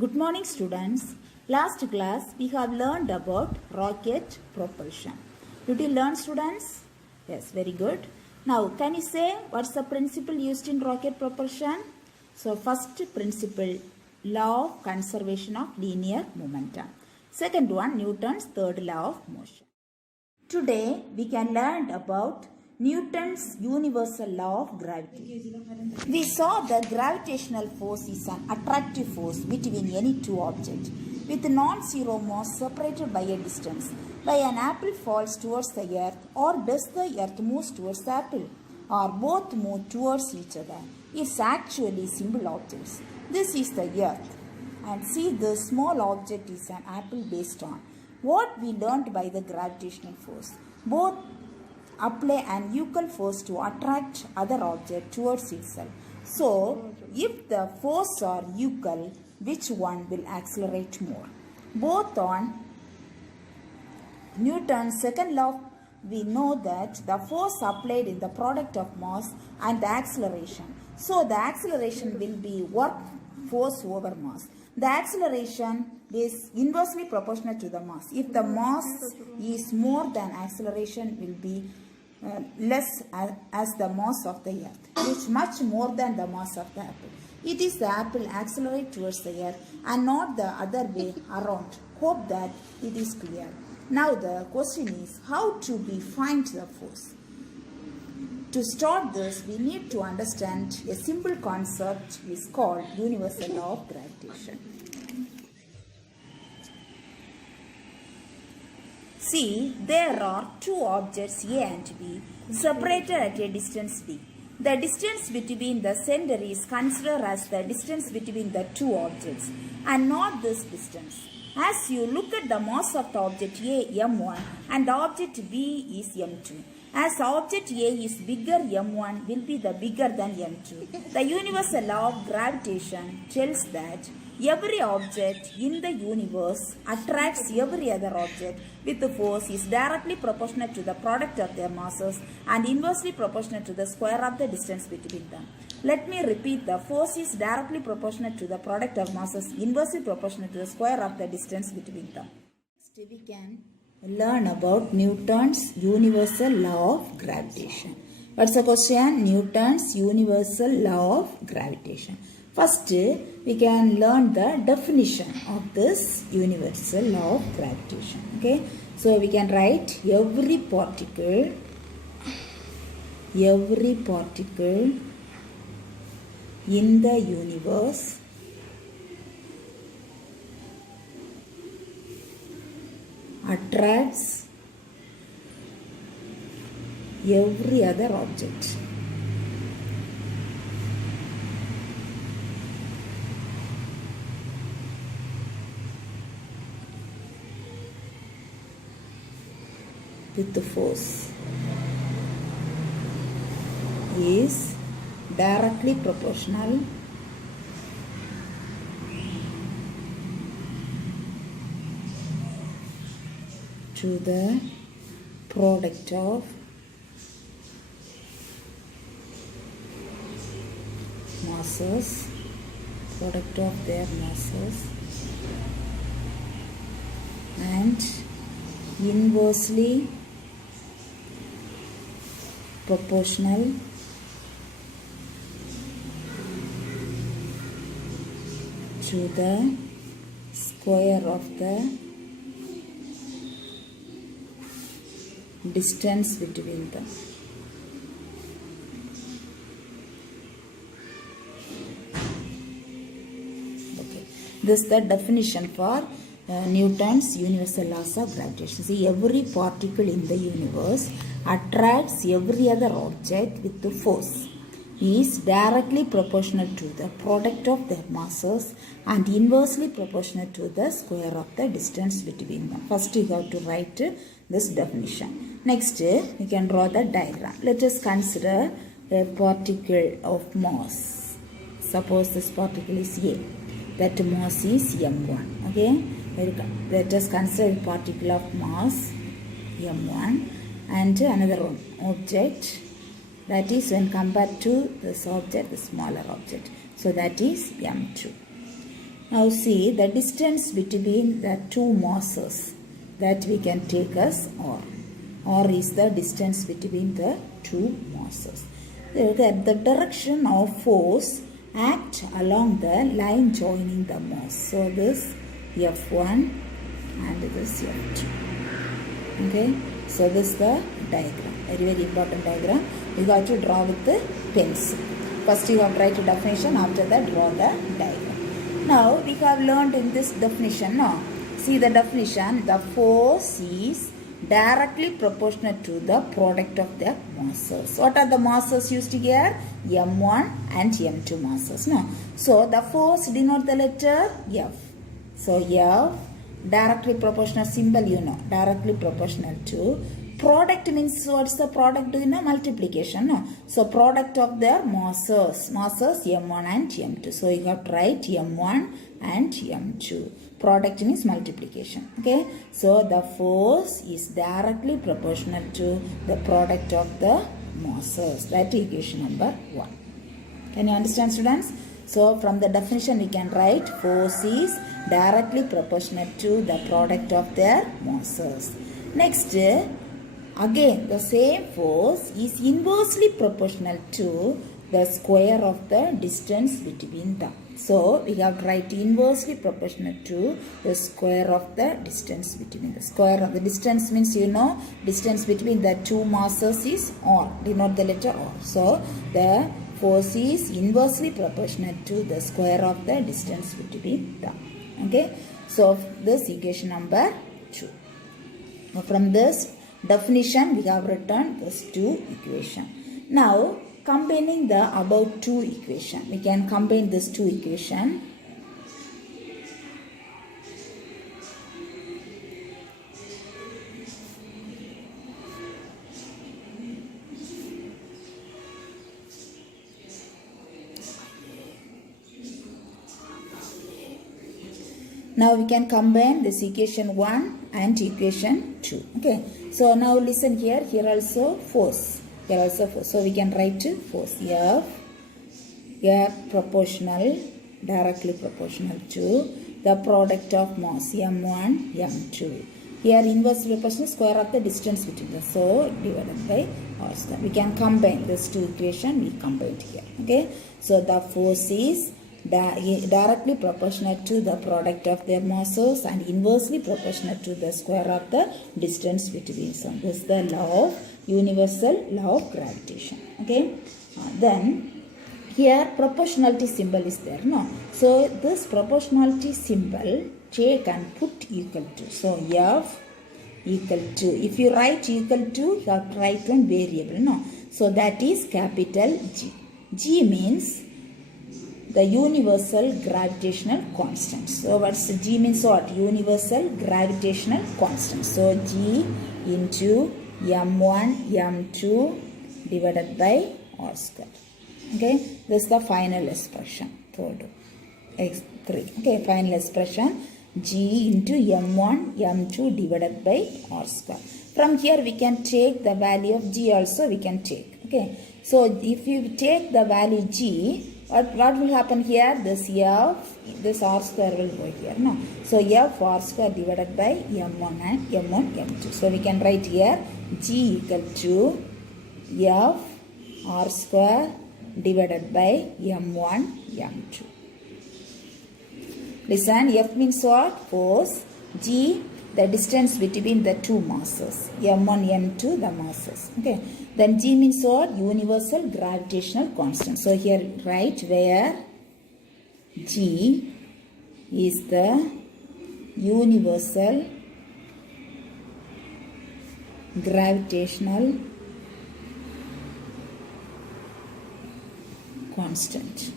Good morning students. Last class we have learned about rocket propulsion. Did you learn students? Yes, very good. Now can you say what's the principle used in rocket propulsion? So first principle, law of conservation of linear momentum. Second one, Newton's third law of motion. Today we can learn about Newton's universal law of gravity. We saw that gravitational force is an attractive force between any two objects with non-zero mass separated by a distance. By an apple falls towards the earth, or does the earth move towards the apple, or both move towards each other. It's actually simple objects. This is the earth, and see, the small object is an apple based on what we learnt by the gravitational force. Both apply an equal force to attract other object towards itself. So, if the force are equal, which one will accelerate more? Both on Newton's second law, we know that the force applied in the product of mass and the acceleration. So, the acceleration will be work force over mass. The acceleration is inversely proportional to the mass. If the mass is more than acceleration will be less as the mass of the earth, which much more than the mass of the apple. It is the apple accelerate towards the earth and not the other way around. Hope that it is clear. Now the question is how to we find the force. To start this, we need to understand a simple concept is called universal law of gravitation. See, there are two objects A and B separated at a distance D. The distance between the center is considered as the distance between the two objects and not this distance. As you look at the mass of the object A, m1, and the object B is m2. As object A is bigger, m1 will be the bigger than m2. The universal law of gravitation tells that every object in the universe attracts every other object with the force is directly proportional to the product of their masses and inversely proportional to the square of the distance between them. Let me repeat, the force is directly proportional to the product of masses, inversely proportional to the square of the distance between them. Next we can learn about Newton's universal law of gravitation. What's the question? Newton's universal law of gravitation. First, we can learn the definition of this universal law of gravitation. Okay, so we can write every particle in the universe attracts every other object. With the force is directly proportional to the product of masses, product of their masses, and inversely proportional to the square of the distance between them. Okay, this is the definition for Newton's universal laws of gravitation. See, every particle in the universe attracts every other object with the force is directly proportional to the product of their masses and inversely proportional to the square of the distance between them. First you have to write this definition. Next we can draw the diagram. Let us consider a particle of mass. Suppose this particle is A. That mass is m1. Okay, let us consider a particle of mass m1 and another one object, that is when compared to this object, the smaller object. So that is m2. Now see the distance between the two masses that we can take as R. R is the distance between the two masses. The direction of force act along the line joining the mass. So this F1 and this F2. Okay. So this is the diagram. Very important diagram. You got to draw with the pencil. First you have to write a definition. After that draw the diagram. Now we have learned in this definition. Now see the definition. The force is directly proportional to the product of the masses. What are the masses used here? M1 and M2 masses. No? So the force denote the letter F. So F directly proportional symbol you know. Directly proportional to. Product means what's the product? Do you know? Multiplication. No? So product of their masses. Masses M1 and M2. So you have to write M1 and M2. Product means multiplication. Okay. So the force is directly proportional to the product of the masses. That is equation number 1. Can you understand, students? So from the definition we can write force is directly proportional to the product of their masses. Next, again the same force is inversely proportional to the square of the distance between them. So we have to write inversely proportional to the square of the distance between. The square of the distance means you know distance between the two masses is R. Denote the letter R. So the force is inversely proportional to the square of the distance between them. Okay. So this equation number 2. Now from this definition we have written these two equations. Now combining the above two equations, we can combine these two equations. Now we can combine this equation 1 and equation 2. Okay. So now listen here. Here also force. Here also force. So we can write force. F proportional, directly proportional to the product of mass M1, M2. Here inverse proportional square of the distance between them. So divided by R square. We can combine these two equations. We combined here. Okay. So the force is directly proportional to the product of their masses and inversely proportional to the square of the distance between them. This is the law of universal law of gravitation. Okay. Then here proportionality symbol is there. No. So this proportionality symbol take and put equal to. So F equal to. If you write equal to, you have to write one variable. No. So that is capital G. G means the universal gravitational constant. So what's G means what? Universal gravitational constant. So G into M1, M2 divided by R square. Okay. This is the final expression. Third. X3. Okay. Final expression. G into M1, M2 divided by R square. From here we can take the value of G also we can take. Okay. So if you take the value G, what will happen here? This F, this R square will go here. No? So F R square divided by M1 and M1, M2. So we can write here G equal to F R square divided by M1, M2. Listen, F means what? Force. G, the distance between the two masses. M1, M2, the masses. Okay. Then G means what? Universal gravitational constant. So here write where G is the universal gravitational constant.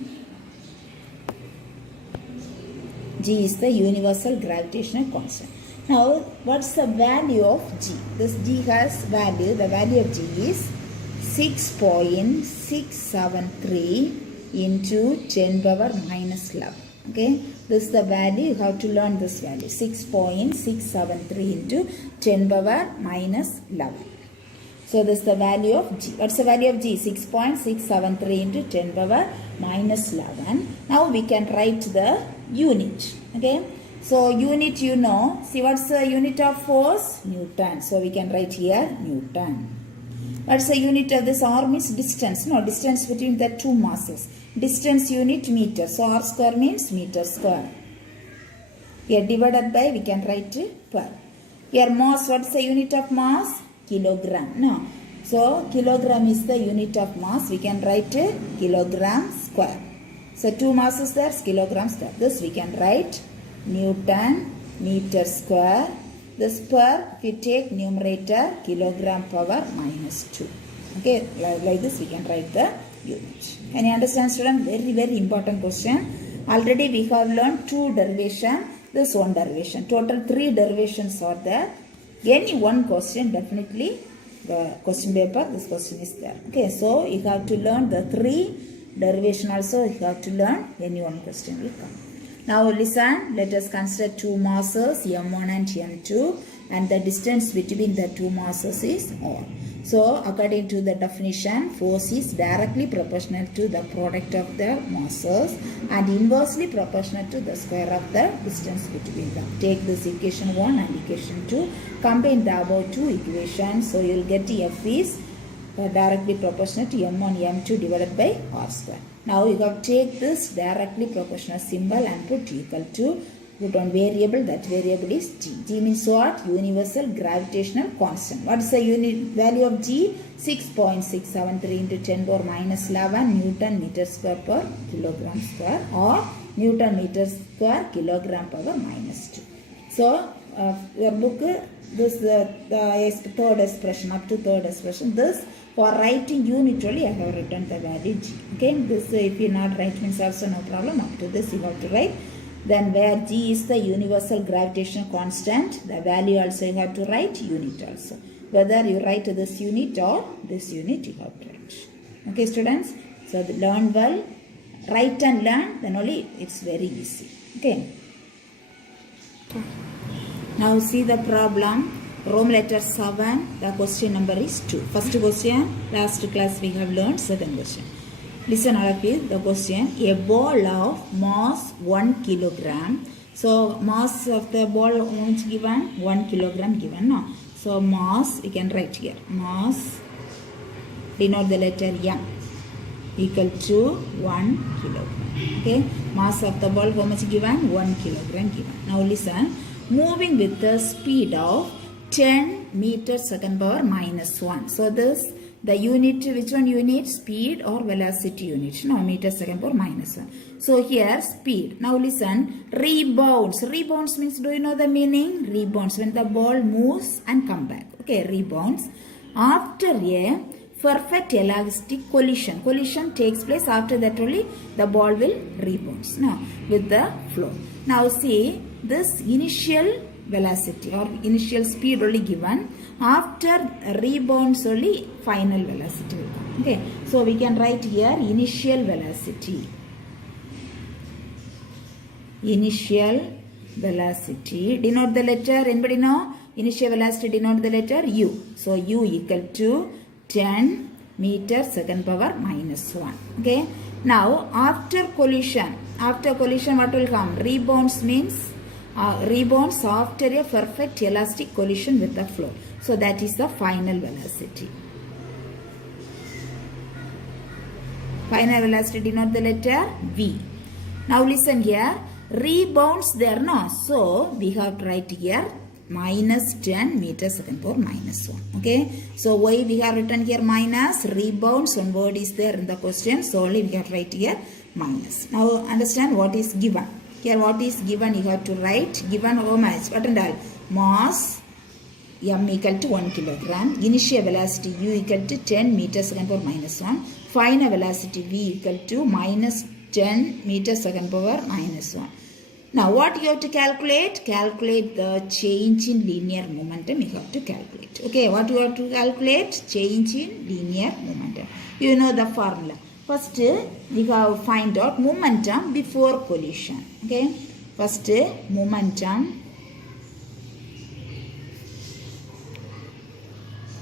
G is the universal gravitational constant. Now, what's the value of G? This G has value. The value of G is 6.673 into 10 power minus 11. Okay. This is the value. You have to learn this value. 6.673 into 10 power minus 11. So this is the value of G. What's the value of G? 6.673 into 10 power minus 11. Now we can write the unit. Okay. So unit you know. See what's the unit of force? Newton. So we can write here Newton. What's the unit of this R means distance. No, distance between the two masses. Distance unit meter. So R square means meter square. Here divided by we can write per. Here mass, what's the unit of mass? Kilogram. No. So kilogram is the unit of mass. We can write kilogram square. So two masses there, kilogram square. This we can write Newton meter square. This per, if you take numerator, kilogram power minus 2. Okay, like this we can write the unit. Can you understand, student? Very, very important question. Already we have learned 2 derivation. This one derivation. Total 3 derivations are there. Any one question, definitely the question paper, this question is there. Okay, so you have to learn the 3 derivation also. You have to learn any one question will come. Now listen, let us consider 2 masses M1 and M2 and the distance between the 2 masses is R. So according to the definition, force is directly proportional to the product of the masses and inversely proportional to the square of the distance between them. Take this equation 1 and equation 2, combine the above 2 equations, so you will get F is directly proportional to M1 M2 divided by R square. Now you have to take this directly proportional symbol and put equal to, put on variable, that variable is G. G means what? Universal gravitational constant. What is the unit value of G? 6.673 into 10 power minus 11 Newton meter square per kilogram square or Newton meter square kilogram power minus 2. So your book, this the third expression, up to third expression, this for writing unit only I have written the value G. Okay, this if you not write means also no problem. Up to this you have to write. Then where G is the universal gravitational constant, the value also you have to write, unit also. Whether you write this unit or this unit you have to write. Okay students, so learn well, write and learn, then only it's very easy. Okay. Now see the problem. Roman letter 7, the question number is 2. First question, last class we have learned. Second question. Listen all of you, the question. A ball of mass 1 kilogram. So mass of the ball is given 1 kilogram given. No? So mass we can write here. Mass, denote the letter M, equal to 1 kilogram. Okay. Mass of the ball how much given? 1 kilogram given. Now listen. Moving with the speed of 10 meters second power minus 1. So this, the unit, which one unit? Speed or velocity unit? No, meter second power minus 1. So here speed. Now listen, rebounds. Rebounds means, do you know the meaning? Rebounds, when the ball moves and come back. Okay, rebounds. After a perfect elastic collision. Collision takes place, after that only the ball will rebounds. Now with the flow. Now see, this initial velocity or initial speed only given, after rebounds only final velocity will come. Okay, so we can write here initial velocity. Initial velocity, denote the letter, anybody know? Initial velocity denote the letter U. So U equal to 10 meters second power minus 1. Okay, now after collision what will come? Rebounds means rebounds after a perfect elastic collision with the flow. So that is the final velocity. Final velocity denote the letter V. Now listen here, rebounds there, no? So we have to write here minus 10 meters second power minus 1. Okay, so why we have written here minus? Rebounds, one word is there in the question, so only we have to write here minus. Now understand what is given. Here what is given you have to write. Given how much? What and all? Mass M equal to 1 kilogram. Initial velocity U equal to 10 meters second power minus 1. Final velocity V equal to minus 10 meters second power minus 1. Now what you have to calculate? Calculate the change in linear momentum you have to calculate. Okay, what you have to calculate? Change in linear momentum. You know the formula. First, we have to find out momentum before collision. Okay, first momentum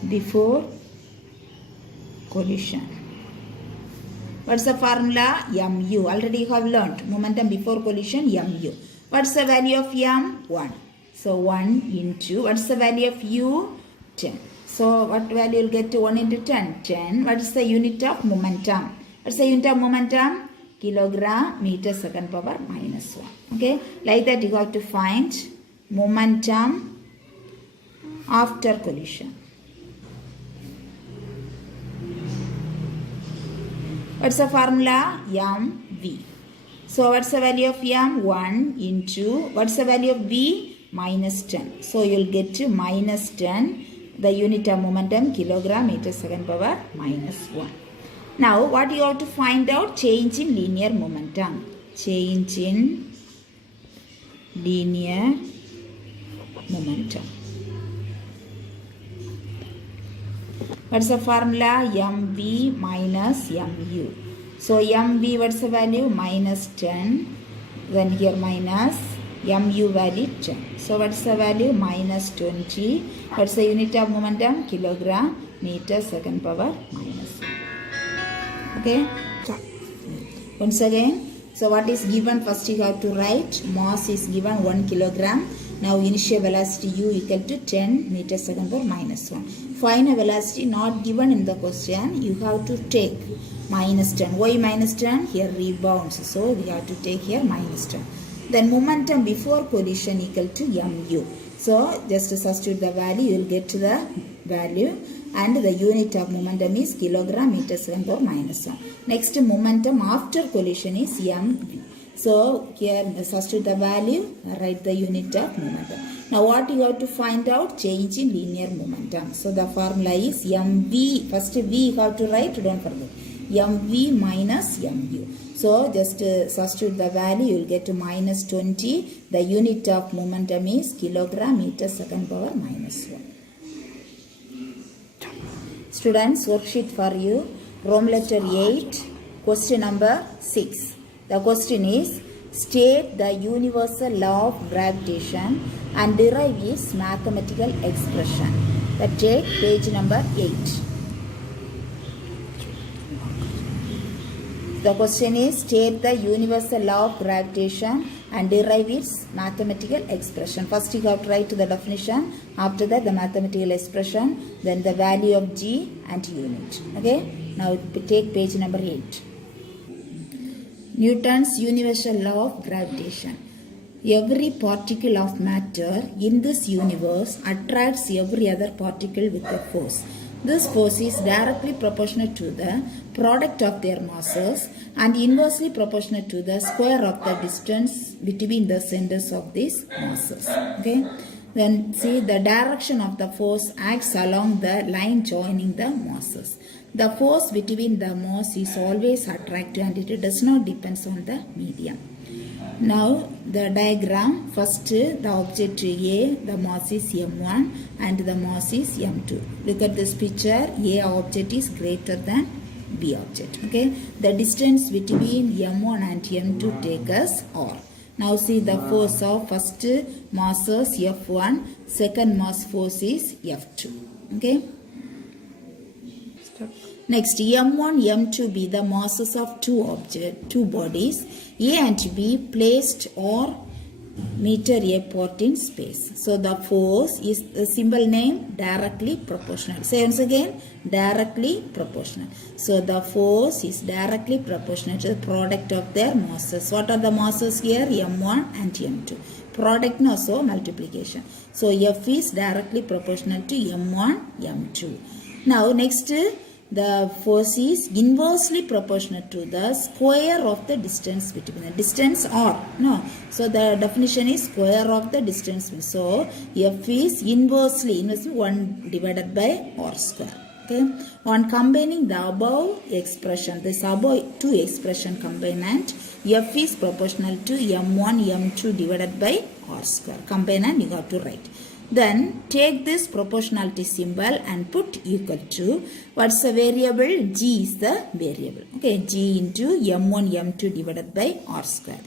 before collision. What's the formula? mu. Already you have learnt. Momentum before collision, mu. What's the value of m? 1. So 1 into, what's the value of u? 10. So what value you'll get to 1 into 10? 10. What is the unit of momentum? What's the unit of momentum? Kilogram meter second power minus 1. Okay. Like that you have to find momentum after collision. What's the formula? mv. So what's the value of m? 1 into, what's the value of v? Minus 10. So you'll get to minus 10. The unit of momentum, kilogram meter second power minus 1. Now what you have to find out? Change in linear momentum. Change in linear momentum. What's the formula? mv minus mu. So mv, what's the value? Minus 10. Then here minus mu value 10. So what's the value? Minus 20. What's the unit of momentum? Kilogram meter second power minus 1. Okay. Once again. So what is given? First you have to write. Mass is given 1 kilogram. Now initial velocity u equal to 10 meter second power minus 1. Final velocity not given in the question. You have to take minus 10. Why minus 10? Here rebounds. So we have to take here minus 10. Then momentum before collision equal to mu. So just to substitute the value, you will get to the value, and the unit of momentum is kilogram meter second power minus 1. Next momentum after collision is mv. So here substitute the value, write the unit of momentum. Now what you have to find out? Change in linear momentum. So the formula is mv. First v you have to write, don't forget. mv minus mu. So just substitute the value, you will get to minus 20. The unit of momentum is kilogram meter second power minus 1. Students, worksheet for you. Roman letter 8, question number 6. The question is, state the universal law of gravitation and derive its mathematical expression. Take page number 8. The question is, state the universal law of gravitation and derive its mathematical expression. First you have to write the definition, after that the mathematical expression, then the value of g and unit. Okay. Now take page number 8. Newton's universal law of gravitation. Every particle of matter in this universe attracts every other particle with a force. This force is directly proportional to the product of their masses and inversely proportional to the square of the distance between the centers of these masses. Okay. Then see, the direction of the force acts along the line joining the masses. The force between the mass is always attractive and it does not depend on the medium. Now the diagram, first the object A, the mass is m1 and the mass is m2. Look at this picture, A object is greater than B object. Okay, the distance between m1 and m2 take us r. Now see the force of first masses F1, second mass force is F2. Okay. Stop. Next, M1, M2 be the masses of two bodies, A and B placed or meter apart in space. So the force is the symbol name directly proportional. Say once again, directly proportional. So the force is directly proportional to the product of their masses. What are the masses here? M1 and M2. Product no, so multiplication. So F is directly proportional to M1, M2. Now next, the force is inversely proportional to the square of the distance between the distance r. No. So the definition is square of the distance. So F is inversely 1 divided by r square. Okay. On combining the above expression, this above two expression combined, F is proportional to M1, M2 divided by r square. Combine and you have to write. Then take this proportionality symbol and put equal to, what's the variable? G is the variable. Okay, G into M1, M2 divided by R square.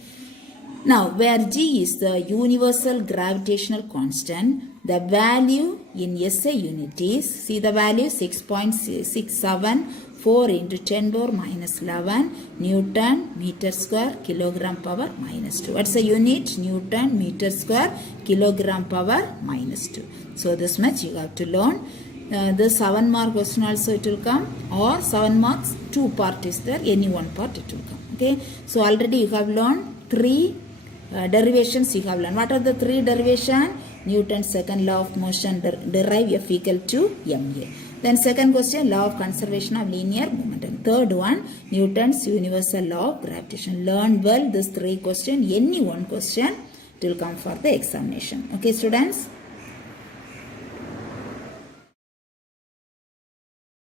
Now, where G is the universal gravitational constant, the value in SI unit is, see the value 6.67 4 into 10 power minus 11 Newton meter square kilogram power minus 2. What's the unit? Newton meter square kilogram power minus 2. So this much you have to learn. The 7 mark question also it will come, or 7 marks 2 part is there, any one part it will come. Okay, so already you have learned 3 derivations you have learned. What are the 3 derivations? Newton's second law of motion derive F equal to ma. Then second question, law of conservation of linear momentum. Third one, Newton's universal law of gravitation. Learn well this 3 questions. Any one question it will come for the examination. Okay students.